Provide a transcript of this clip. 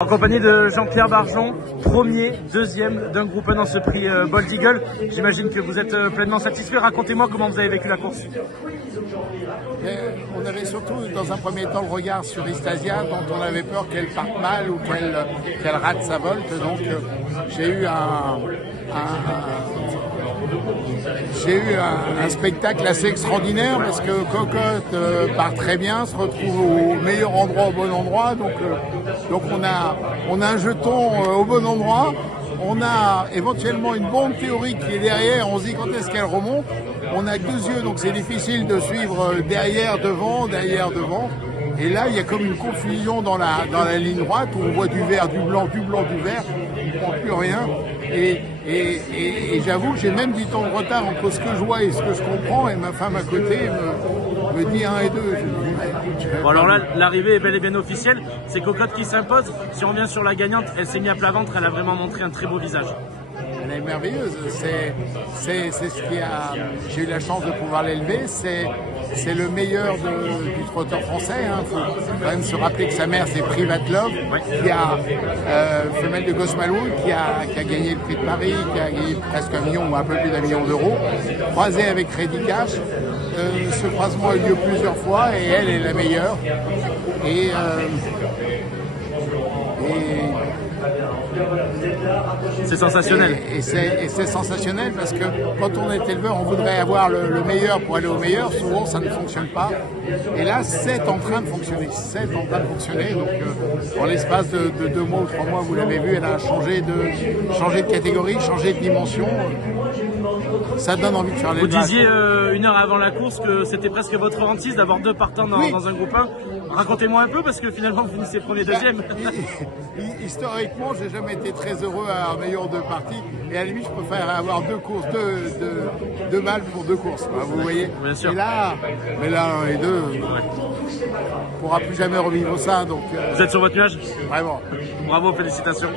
En compagnie de Jean-Pierre Barjon, premier, deuxième d'un groupe 1 dans ce prix Bold Eagle. J'imagine que vous êtes pleinement satisfait. Racontez-moi comment vous avez vécu la course. On avait surtout dans un premier temps le regard sur Istasia, dont on avait peur qu'elle parte mal ou qu'elle rate sa volte. Donc j'ai eu un spectacle assez extraordinaire parce que Cocotte part très bien, se retrouve au meilleur endroit, au bon endroit. Donc on a un jeton au bon endroit. On a éventuellement une bombe théorique qui est derrière. On se dit quand est-ce qu'elle remonte. On a que deux yeux, donc c'est difficile de suivre derrière, devant. Et là, il y a comme une confusion dans la ligne droite où on voit du vert, du blanc, du vert. On ne comprend plus rien. Et j'avoue que j'ai même du temps de retard entre ce que je vois et ce que je comprends. Et ma femme à côté me dit 1 et 2. Bon, alors là, l'arrivée est bel et bien officielle. C'est Cocotte qui s'impose. Si on revient sur la gagnante, elle s'est mise à plat ventre. Elle a vraiment montré un très beau visage. Elle est merveilleuse. C'est ce qui a. J'ai eu la chance de pouvoir l'élever. C'est le meilleur du trotteur français. Il faut quand même se rappeler que sa mère, c'est Privatlove, qui a femelle de Gosmaloul, qui a gagné le prix de Paris, qui a gagné presque 1 million ou un peu plus d'1 million d'euros, croisée avec Ready Cash. Ce croisement a eu lieu plusieurs fois et elle est la meilleure. C'est sensationnel. Et c'est sensationnel parce que quand on est éleveur, on voudrait avoir le meilleur pour aller au meilleur. Souvent, ça ne fonctionne pas. Et là, c'est en train de fonctionner. Donc, en l'espace de 2 mois ou 3 mois, vous l'avez vu, elle a changé de catégorie, changé de dimension. Ça donne envie de faire les Vous disiez 1 heure avant la course que c'était presque votre hantise d'avoir 2 partants dans un groupe 1. Racontez-moi un peu parce que finalement vous finissez premier, deuxième. Historiquement, j'ai jamais été très heureux à un meilleur 2 parties. Et à la limite, je préfère avoir 2 courses, 2 balles pour 2 courses. Vous voyez. Bien sûr. Mais là 1 et 2, on ne pourra plus jamais revivre ça. Donc, vous êtes sur votre nuage? Vraiment. Bravo, félicitations.